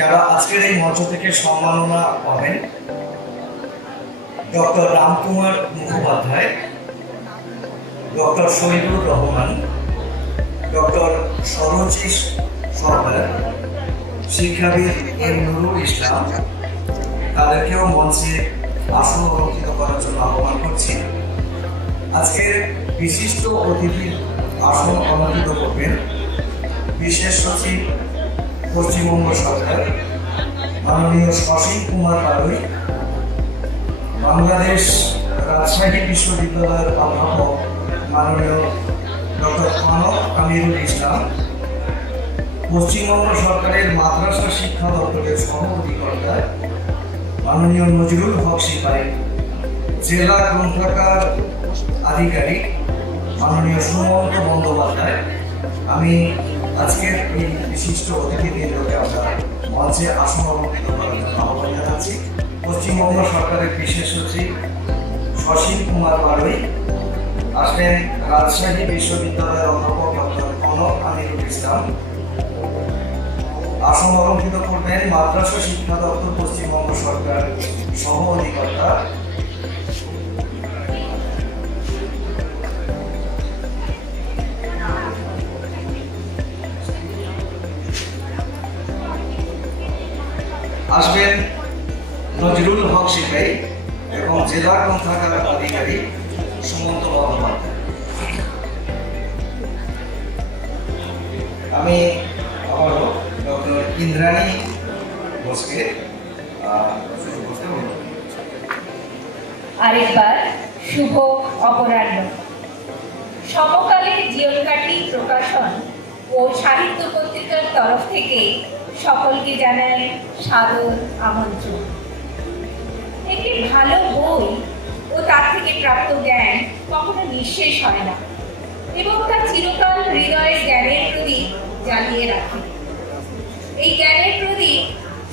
যারা আজকের এই মঞ্চ থেকে সম্মাননা পাবেন, doctor Ramkumar Mukhopadhyay, doctor Shahidur Rahman, doctor Sarojis Sarkar, শিক্ষাবিদ এম নুরুল ইসলাম, তাদেরকেও মঞ্চে আসন অলঙ্কিত করার জন্য আহ্বান করছি। আজকের বিশিষ্ট অতিথির আসন অলঙ্কিত করবেন বিশেষ সচিব পশ্চিমবঙ্গ সরকার, মাননীয় সসীম কুমার পাড়ুই বাংলাদেশ রাজশাহী বিশ্ববিদ্যালয়ের অধ্যাপক মাননীয় ডক্টর কনক আমিরুল ইসলাম, পশ্চিমবঙ্গ সরকারের মাদ্রাসা শিক্ষা দপ্তরের সহ অধিকর্তা মাননীয় নজরুল হক সিপাহী, জেলা গ্রন্থাগার আধিকারিক মাননীয় সুমন্ত বন্দ্যোপাধ্যায়, আমি আজকের এই বিশিষ্ট অতিথিবৃন্দকে আমরা মঞ্চে আসন অলঙ্কিত করার জন্য আহ্বান জানাচ্ছি। পশ্চিমবঙ্গ সরকারের বিশেষ সচিব সসীম কুমার বারুই আসবেন রাজশাহী বিশ্ববিদ্যালয়ের অধ্যাপক ডক্টর কনক আমিরুল ইসলাম। আসন অলঙ্কিত করবেন মাদ্রাসা শিক্ষা দপ্তর পশ্চিমবঙ্গ সরকার সহ অধিকর্তা আসবেন নজরুল হক সিপাহী এবং জেলা গ্রন্থাগার অধিকারী সুমন্ত বন্দ্যোপাধ্যায় আমি আবারও ডক্টর ইন্দ্রাণী ঘোষকে। আরেকবার শুভ অপরাহ্ন সমকালীন জীবনকাঠি প্রকাশন ও সাহিত্য পত্রিকার তরফ থেকে সকলকে জানাই সাদর আমন্ত্রণ। একটি ভালো বই ও তার থেকে প্রাপ্ত জ্ঞান কখনো নিঃশেষ হয় না এবং তা চিরকাল হৃদয়ের জ্ঞানের প্রদীপ জ্বালিয়ে রাখে। এই জ্ঞানের প্রদীপ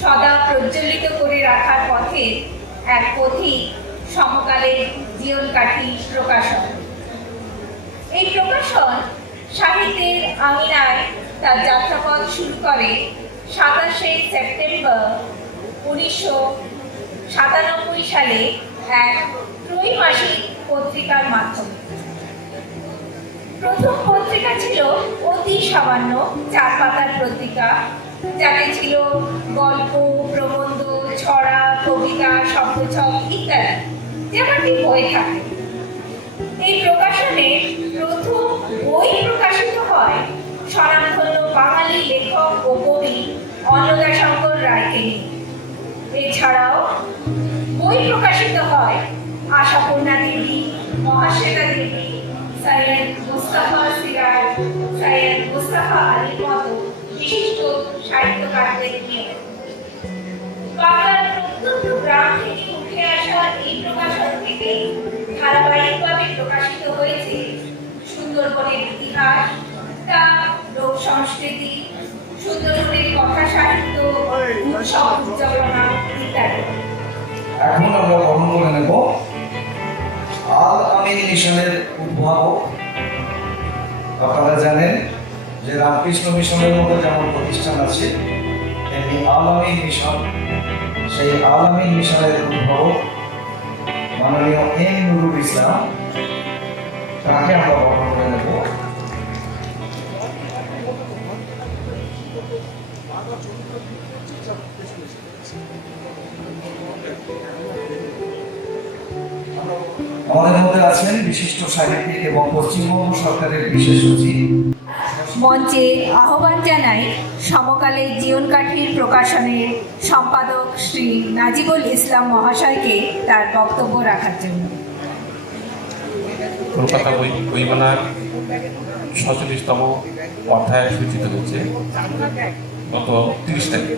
সদা প্রজ্বলিত করে রাখার পথে এক পথিক সমকালের জীবন জীবনকাঠি প্রকাশন এই প্রকাশন সাহিত্যের আঙিনায় তার যাত্রাপথ শুরু করে সাতাশে সেপ্টেম্বর উনিশশো সাতানব্বই সালে এক ত্রৈমাসিক পত্রিকার মাধ্যমে। প্রথম পত্রিকা ছিল অতি সামান্য চার পাতার পত্রিকা, যাতে ছিল গল্প, প্রবন্ধ, ছড়া, কবিতা, শব্দছক ইত্যাদি, যেমনটি বই থাকে। এই প্রকাশনে প্রথম বই প্রকাশিত হয় স্বনামধন্য বাঙালি লেখক ও কবি অন্নদাশঙ্কর রায়কে এছাড়াও বই প্রকাশিত হয় আশাপূর্ণা দেবী, মহাশ্বেতা দেবী সৈয়দ মুস্তাফা সিরাজ সৈয়দ মুস্তাফা আলীর মতো বিশিষ্ট সাহিত্যকারদের নিয়ে। বাংলার প্রত্যন্ত গ্রাম থেকে উঠে আসা এই প্রকাশন থেকে ধারাবাহিকভাবে প্রকাশিত হয়েছে সুন্দরবনের ইতিহাস, তা লোক সংস্কৃতি সুন্দরবনের কথা সাহিত্য উৎসব উদযাপনা ইত্যাদি। এখন আমরা গ্রহণ করে নেব আল আমিন মিশনের উদ্ভাবক। আপনারা জানেন যে রামকৃষ্ণ মিশনের মতো যেমন প্রতিষ্ঠান আছে তেমনি আল আমিন মিশন সেই আল আমিন মিশনের উদ্ভাবক মাননীয় এম নুরুল ইসলাম তাকে আমরা গ্রহণ করে নেব। আমাদের মধ্যে আছেন বিশিষ্ট সাহিত্যিক এবং পশ্চিমবঙ্গ সরকারের বিশেষ সচিব। মঞ্চে আহ্বান জানাই সমকালের জীবনকাঠির প্রকাশনের সম্পাদক শ্রী নাজিবুল ইসলাম মহাশয়কে তার বক্তব্য রাখার জন্য। কলকাতা বই বইমেলার সচল্লিশতম অধ্যায় সূচিত হয়েছে। গত তিরিশ তারিখে।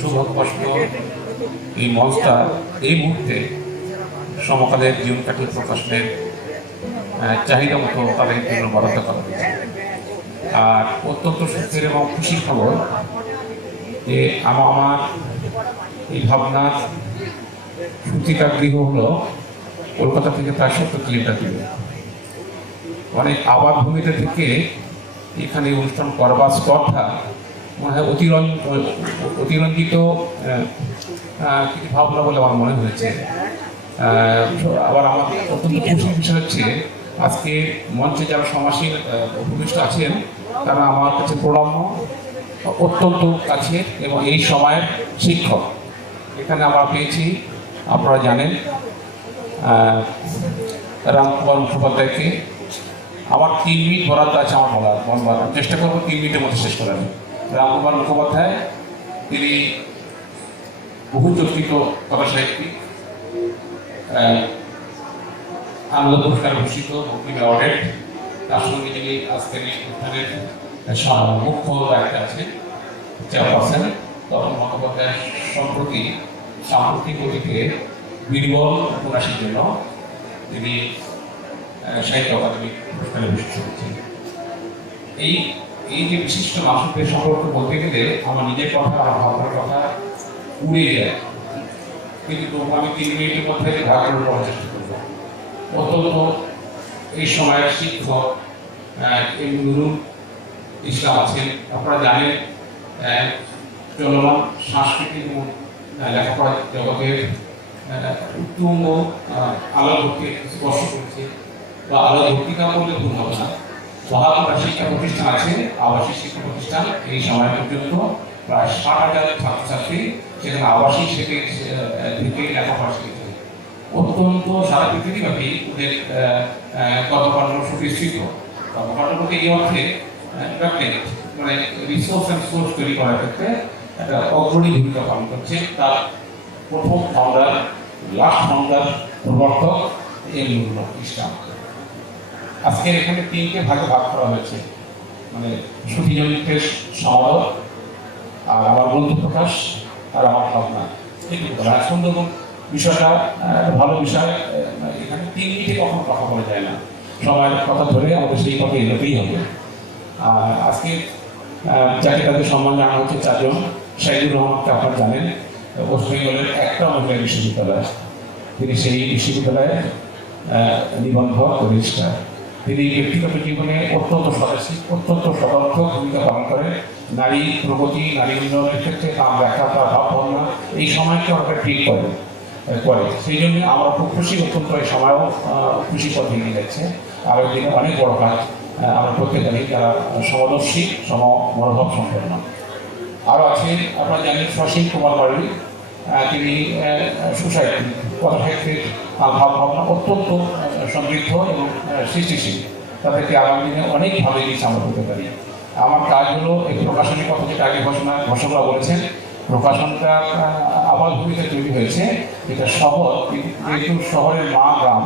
সৌভাগ্যবশত এই মঞ্চটা এই মুহূর্তে সমকালের জীবনকাঠি প্রকাশনের চাহিদা মতো তাদের জন্য বরাদ্দ করা হয়েছে। আর অত্যন্ত সুখের এবং খুশির খবর যে আমার এই ভাবনার সূতিকা গৃহ হলো কলকাতা থেকে প্রায় সত্তর কিলোমিটার দূরে। অনেক আবাদ ভূমিতে থেকে এখানে অনুষ্ঠান করবার স্পর্ধা মনে হয় অতিরঞ্জ, অতিরঞ্জিত ভাবনা বলে আমার মনে হয়েছে। আবার আমার অত্যন্ত খুশির বিষয় হচ্ছে, আজকে মঞ্চে যারা সমাসীন ভূমিষ্ঠ আছেন, তারা আমার কাছে প্রণম্য অত্যন্ত কাছের এবং এই সময়ের শিক্ষক। এখানে আমরা পেয়েছি, আপনারা জানেন রামকুমার মুখোপাধ্যায়কে। আমার তিন মিনিট বরাদ্দ আছে আমার বলার বলবার চেষ্টা করব তিন মিনিটের মধ্যে শেষ করার। রামকুমার মুখোপাধ্যায়, তিনি বহু চর্চিত কথা সাহিত্যিক আনন্দ পুরস্কার ভূষিত মুক্তি অ্যাওয়ার্ডেড তার সঙ্গে যিনি আজকের এই অনুষ্ঠানের মুখ্য দায়িত্বে আছে, চেয়ারপারসন তখন মুখোপাধ্যায় সম্প্রতি সাম্প্রতিক গতিতে বীরবল উপন্যাসের জন্য তিনি সাহিত্য অকাদেমি পুরস্কারে ভূষিত হয়েছেন। এই এই যে বিশিষ্ট মানুষদের সম্পর্কে বলতে গেলে আমার নিজের কথা, আমার ভাবনার কথা উড়ে যায়। কিন্তু আমি তিন মিনিটের মধ্যে ভাগ করে চেষ্টা করব। অত্যন্ত এই সময়ের শিক্ষক এম নুরুল ইসলাম আছেন। আপনারা জানেন চলমান সাংস্কৃতিক এবং লেখাপড়া জগতের উত্তুঙ্গ আলো স্পর্শ করেছে। বা আলো ভর্তিকা করলে ভুল হবে না মহাপুরা শিক্ষা প্রতিষ্ঠান আছে, আবাসিক শিক্ষা প্রতিষ্ঠান। এই সময় পর্যন্ত প্রায় ষাট হাজার ছাত্রছাত্রী সেখানে আবাসিক থেকে থেকে লেখাপড়া শিখেছে অত্যন্ত সারা পৃথিবীব্যাপী ওদের কর্মকাণ্ড সুপ্রতিষ্ঠিত কর্মকাণ্ড বলতে এই অর্থে মানে রিসোর্স অ্যান্ড সোর্স তৈরি করার ক্ষেত্রে একটা অগ্রণী ভূমিকা পালন করছে। তার প্রথম ফাউন্ডার লাস্ট ফাউন্ডার প্রবর্তক, এম নুরুল ইসলাম। আজকের এখানে তিনটে ভাগে ভাগ করা হয়েছে। মানে সুফিজনিতের সমাদর আর আমার বন্ধু প্রকাশ। আর আমার ভাবনা আর সুন্দরবন বিষয়টা ভালো বিষয় এখানে তিন মিনিটে কখনো কথা বলা যায় না। সময়ের কথা ধরে আমাদের সেই কথা এগোতেই হবে। আর আজকে যাকে তাদের সম্মান জানানো হচ্ছে চারজন, শাহিদুর রহমানকে আপনারা জানেন, ওয়েস্ট বেঙ্গলের একটা মহিলা বিশ্ববিদ্যালয়। তিনি সেই বিশ্ববিদ্যালয়ে নিবন্ধ রেজিস্ট্রার। তিনি ব্যক্তিগত জীবনে অত্যন্ত সদস্য অত্যন্ত সদর্থ ভূমিকা পালন করেন নারী প্রগতি নারী উন্নয়নের ক্ষেত্রে তার ব্যাখ্যা তার ভাবনা এই সময়কে অনেকটা ঠিক করে করে। সেই জন্য আমরা খুব খুশি অত্যন্ত এই সময়ও খুশি পথে এগিয়ে যাচ্ছে। আগামী দিনে অনেক বড় কাজ আমরা করতে পারি। যারা সমদর্শী সম মনোভাব সম্পন্ন। আরও আছে আপনারা জানেন সসীম কুমার বাড়ি তিনি সুসাহিত্যিক কথাসাহিত্যের আহ, ভাব ভাবনা অত্যন্ত সমৃদ্ধ এবং সৃষ্টিশীল। তাদেরকে আগামী দিনে অনেক ভালো জিনিস আমরা করতে পারি। আমার কাজ হলো এই প্রকাশনের কথা যেটা আগে ঘোষণা ঘোষকরা বলেছেন প্রকাশনটা আবার ভূমিকা তৈরি হয়েছে। এটা শহর যেহেতু শহরের মা গ্রাম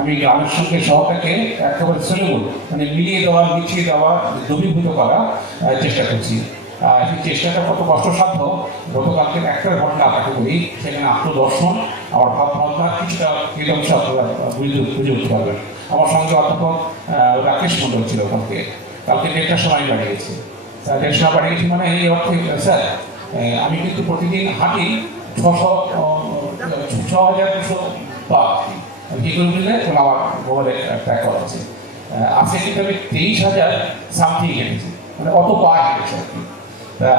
আমি গ্রামের সঙ্গে শহরটাকে একেবারে সেলেবল মানে মিলিয়ে দেওয়া মিছিয়ে দেওয়া দ্রবীভূত করা আহ, চেষ্টা করছি। সেই চেষ্টাটা কত কষ্টসাধ্য গতকালকে একটা ঘটনা আপনাকে বলি, সেখানে আত্মদর্শন আমার ভাব ভাবনা কিছুটা কীরকম আপনারা বুঝে বুঝে উঠতে পারবেন। আমার সঙ্গে অধ্যাপক রাকেশ মন্ডল ছিল ওখানকে। কালকে দেড়টার সময় বাড়িয়েছে। দেড়টার সময় বাড়িয়েছি মানে এই অর্থে স্যার আমি কিন্তু প্রতিদিন হাঁটি ছশো ছ হাজার দুশো পা আমি কী করে বুঝলে? আমার মোবাইলে ট্র্যাক করা আছে। আজকে কিন্তু আমি তেইশ হাজার সামথিং হেঁটেছি। মানে অত পা হেঁটেছে আর কি।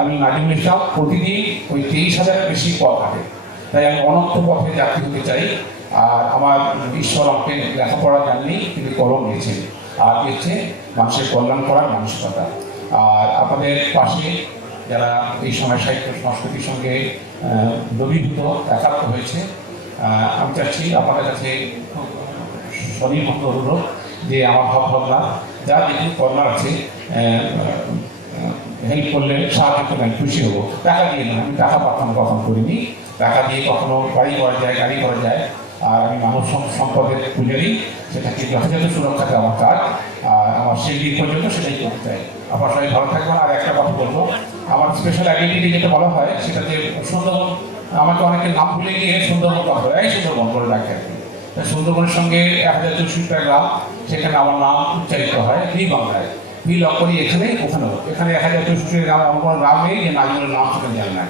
আমি নাজিমুল ইসলাম প্রতিদিন ওই তেইশ হাজারের বেশি পথ হাঁটে। তাই আমি অনন্ত পথে যাত্রী হতে চাই। আর আমার ঈশ্বর আমাকে লেখাপড়া জানলেই তিনি কলম দিয়েছেন আর দিয়েছে মানুষের কল্যাণ করার মানসিকতা। আর আপনাদের পাশে যারা এই সময় সাহিত্য সংস্কৃতির সঙ্গে দ্রবীভূত একাত্ম হয়েছে আমি চাচ্ছি আপনাদের কাছে খুব অনুরোধ যে আমার ভাব ভাবনা, যা যেটুকু কর্নার আছে হেল্প করলে সাহায্য করলে আমি খুশি হব। টাকা দিয়ে না, আমি টাকা পাঠানো কখনো করিনি। টাকা দিয়ে কখনো বাড়ি করা যায়, গাড়ি করা যায়। আর আমি সম- সম্পদের পূজারি, সেটাকে যথাযথ সুরক্ষা দেওয়া আমার কাজ। আর আমার সেই দিন পর্যন্ত সেটাই করতে চাই। আপনার সবাই ভালো থাকবেন। আর একটা কথা বলব, আমার স্পেশাল আইডেন্টিটি যেটা বলা হয়, সেটা যে সুন্দরবন, আমাকে অনেকে নাম ভুলে গিয়ে সুন্দরবন কথা বলে, এই সুন্দরবন করে ডাকে আর কি। সুন্দরবনের সঙ্গে এক হাজার চৌষট্টিটা গ্রাম, সেখানে আমার নাম উচ্চারিত হয় এই বাংলায় বি লক্ষণী এখানে, ওখানেও। এখানে এক হাজার চৌষট্টি গ্রাম নেই যে নাজমুলের নাম সেখানে জানে না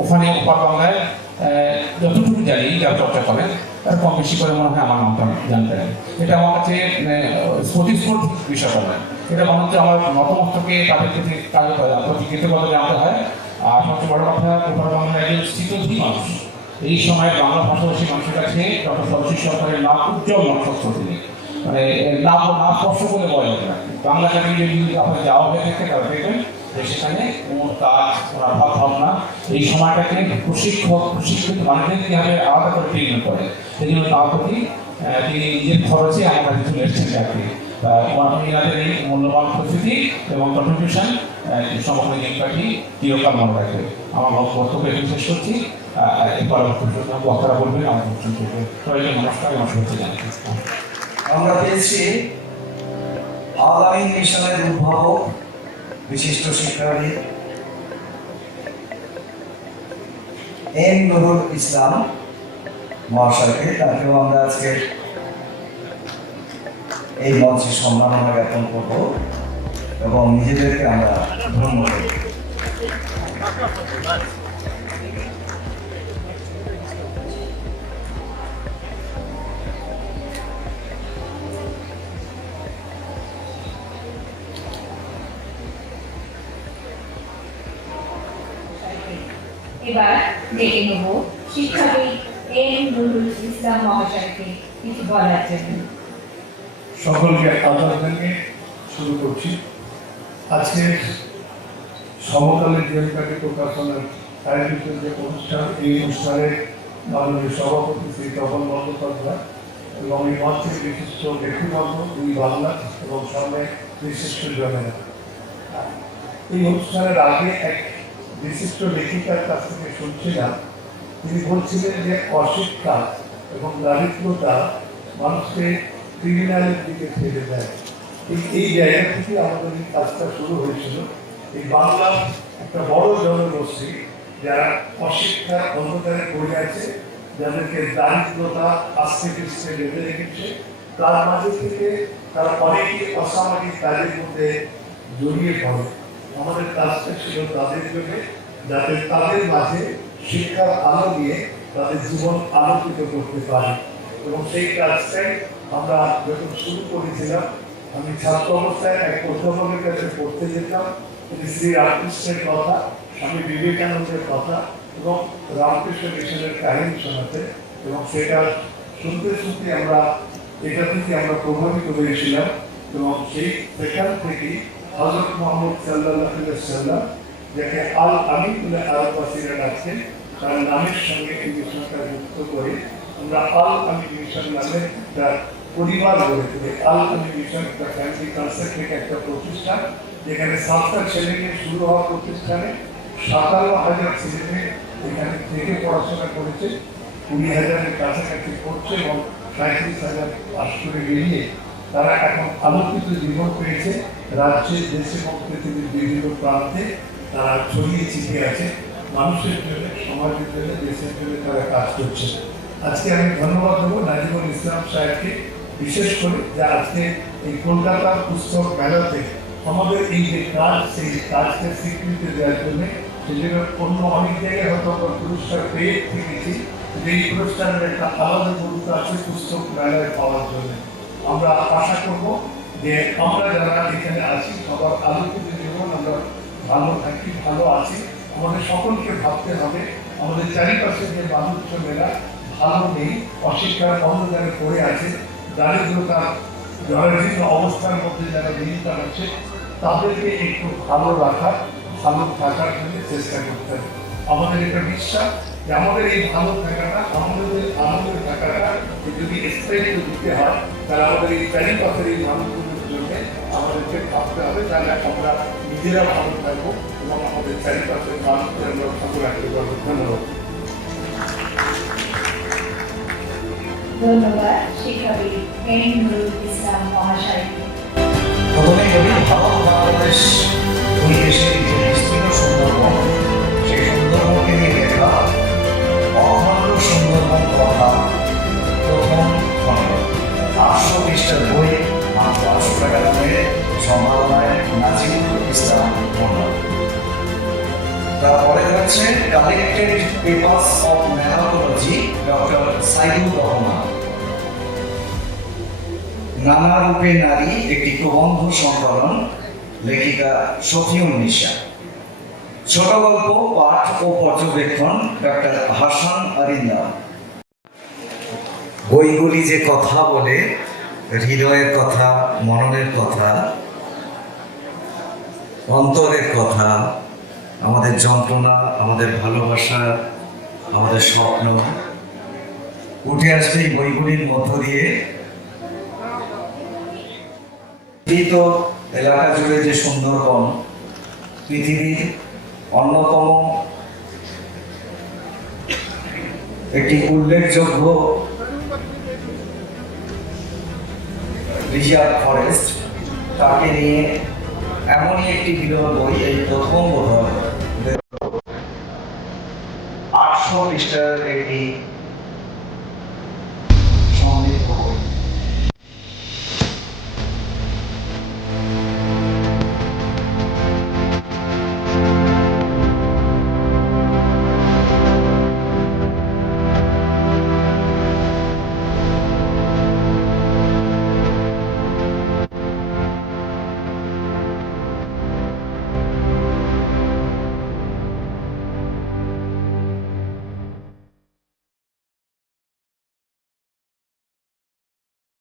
ওখানে ওপার বাংলায় যতটুকু জানি যারা চর্চা করেন তারা কম বেশি করে মনে হয় আমার নামটা জানতে পারেন এটা আমার কাছে স্ফটিস্ফুট বিষয়টা নয় এটা মনে হচ্ছে আমার নতমস্তকে তাদের প্রতি কাজ প্রতি কৃতজ্ঞতা জানাতে হয়। আর সবচেয়ে বড় কথা ওপার বাংলার একজন স্থিতধী মানুষ। এই সময় বাংলা ভাষাভাষী মানুষের কাছে ডক্টর সরস্বতী সরকারের নাম উজ্জ্বল নক্ষত্র মানে নাম না স্পর্শ করে বলে না। বাংলা একাডেমি যদি আপনার যাওয়া হয়ে থাকে তারা দেখবেন যে সেখানে ওর কাজ ওনার ভাব ভাবনা এই সময়টাকে প্রশিক্ষক, প্রশিক্ষিত মানুষদের কীভাবে আলাদা করে ট্রেনিং করে? সেই জন্য তার প্রতি তিনি নিজের খরচে আমার কাছে চলে এসেছেন চাকরি এনাদের এই মূল্যবান উপস্থিতি এবং কন্ট্রিবিউশন সমগ্র নিকাটি চিরকাল মনে রাখবে। আমার বক্তব্য এখানে শেষ করছি। বক্তারা বলবেন আমার সবাইকে নমস্কার এবং শুভেচ্ছা জানাচ্ছি। আমরা পেয়েছি আগামী মিশনের উদ্ভাবক বিশিষ্ট শিক্ষাবিদ। এম নুরুল ইসলাম মহাশয়কে, তাকেও আমরা আজকে এই মঞ্চে সম্মাননা জ্ঞাপন করব এবং নিজেদেরকে আমরা ধন্য করব এবার ডেকে নেব শিক্ষাবিদ এম নুরুল ইসলাম মহাশয়কে কিছু বলার জন্য। সকলকে আদর জানিয়ে শুরু করছি। আজকের সমকালীন জীবনকারী প্রকাশনার আয়োজিত যে অনুষ্ঠান, এই অনুষ্ঠানের মাননীয় সভাপতি শ্রী তপন বন্দ্যোপাধ্যায় এবং এই মঞ্চের বিশিষ্ট ব্যক্তিবর্গ দুই বাংলা এবং সামনে বিশিষ্ট জনেরা এই অনুষ্ঠানের আগে এক বিশিষ্ট লেখিকার কাছ থেকে শুনছিলাম, তিনি বলছিলেন যে অশিক্ষা এবং দারিদ্রতা মানুষকে ক্রিমিনালের দিকে ঠেলে দেয়। এই জায়গা থেকে আমাদের এই কাজটা শুরু হয়েছিল। এই বাংলা একটা বড় জনগোষ্ঠী যারা অশিক্ষার অন্ধকারে পড়ে আছে, যাদেরকে দারিদ্রতা আস্তে পিছতে বেঁধে রেখেছে, তার মাঝে থেকে তারা অনেকে অসামাজিক কাজের মধ্যে জড়িয়ে পড়ে। আমাদের কাজটা ছিল তাদের জন্য, যাতে তাদের মাঝে শিক্ষার আলো দিয়ে তাদের জীবন আলোকিত করতে পারে। এবং সেই কাজটাই আমরা যখন শুরু করেছিলাম, আমি ছাত্র অবস্থায় এক অধ্যাপকের কাছে পড়তে যেতাম। তিনি শ্রী রামকৃষ্ণের কথা স্বামী বিবেকানন্দের কথা এবং রামকৃষ্ণ মিশনের কাহিনী শোনাতে এবং সেটা শুনতে শুনতে আমরা, এটা থেকে আমরা প্রভাবিত হয়েছিলাম। এবং সেই সেখান থেকেই হজরত মোহাম্মদ সাল্লাহ যাকে আল আমিন বলে আরববাসীরা ডাকছেন তার নামের সঙ্গে এই মিশনটা যুক্ত করে আমরা আল আমিন মিশন নামে তার পরিবার গড়ে তুলি। আল আমিন মিশন একটা ফ্যামিলি কনসেপ্ট থেকে একটা প্রতিষ্ঠান, যেখানে সাতটা ছেলে মেয়ে শুরু হওয়া প্রতিষ্ঠানে সাতান্ন হাজার ছেলে মেয়ে এখানে থেকে পড়াশোনা করেছে, কুড়ি হাজারের কাছাকাছি করছে এবং সাঁত্রিশ হাজার পাশ করে বেরিয়ে তারা এখন আলোকিত জীবন পেয়েছে। রাজ্যে দেশে এবং পৃথিবীর বিভিন্ন প্রান্তে তারা ছড়িয়ে ছিটিয়ে আছে, মানুষের জন্য, সমাজের জন্য, দেশের জন্য তারা কাজ করছে। আজকে আমি ধন্যবাদ দেবো নাজিমুল ইসলাম সাহেবকে বিশেষ করে, যে আজকে এই কলকাতার পুস্তক মেলাতে আমাদের এই যে কাজ, সেই কাজকে স্বীকৃতি দেওয়ার জন্য সেজন্য অন্য অনেক জায়গায় হয়তো আমরা পুরস্কার পেয়ে থেকেছি এই পুরস্কারের একটা আলাদা গুরুত্ব আছে পুস্তক মেলায় পাওয়ার জন্য। আমরা আশা করব যে আমরা যারা এখানে আছি, সবার আলোকিত জীবন, আমরা ভালো থাকি, ভালো আছি। আমাদের সকলকে ভাবতে হবে, আমাদের চারিপাশে যে মানুষজনেরা ভালো নেই, অশিক্ষার অন্ধকারে পড়ে আছে দারিদ্রতা জরাজীর্ণ অবস্থার মধ্যে যারা জীবিকা হচ্ছে তাদেরকে একটু ভালো রাখার, ভালো থাকার জন্য চেষ্টা করতে হবে। আমাদের এটা বিশ্বাস যে আমাদের এই ভালো থাকাটা, আমাদের আনন্দের থাকাটা যদি স্থায়িত্ব দিতে হয়, তাহলে আমাদের এই চারিপাশের এই মানুষগুলোর জন্য আমাদেরকে ভাবতে হবে তাহলে আমরা নিজেরা ভালো থাকব এবং আমাদের চারিপাশের মানুষকে আমরা ভালো রাখতে পারব ধন্যবাদ। ধন্যবাদ শিক্ষাবিদ এম ইসলাম মহাশয়কে প্রথমেই বলি ভারত বাংলাদেশ দুই দেশের যে বিস্তীর্ণ সুন্দরবন সেই সুন্দরবনকে নিয়ে লেখা অখণ্ড সুন্দরবন কথা প্রথম খণ্ড আটশো বই নানা রূপে নারী একটি প্রবন্ধ সংকলন লেখিকা সফিউন নিশা ছোট গল্প পাঠ ও পর্যবেক্ষণ ডক্টর হাসান আরিন্দা বইগুলি যে কথা বলে হৃদয়ের কথা, মননের কথা, অন্তরের কথা, আমাদের যন্ত্রণা, আমাদের ভালোবাসা, আমাদের স্বপ্ন। উঠে আসবে এই বইগুলির মধ্য দিয়ে। তো এলাকা জুড়ে যে সুন্দরবন, পৃথিবীর অন্যতম একটি উল্লেখযোগ্য রিজার্ভ ফরেস্ট তাকে নিয়ে এমনই একটি বিরল বই এই প্রথম বোধ আটশো পৃষ্ঠার একটি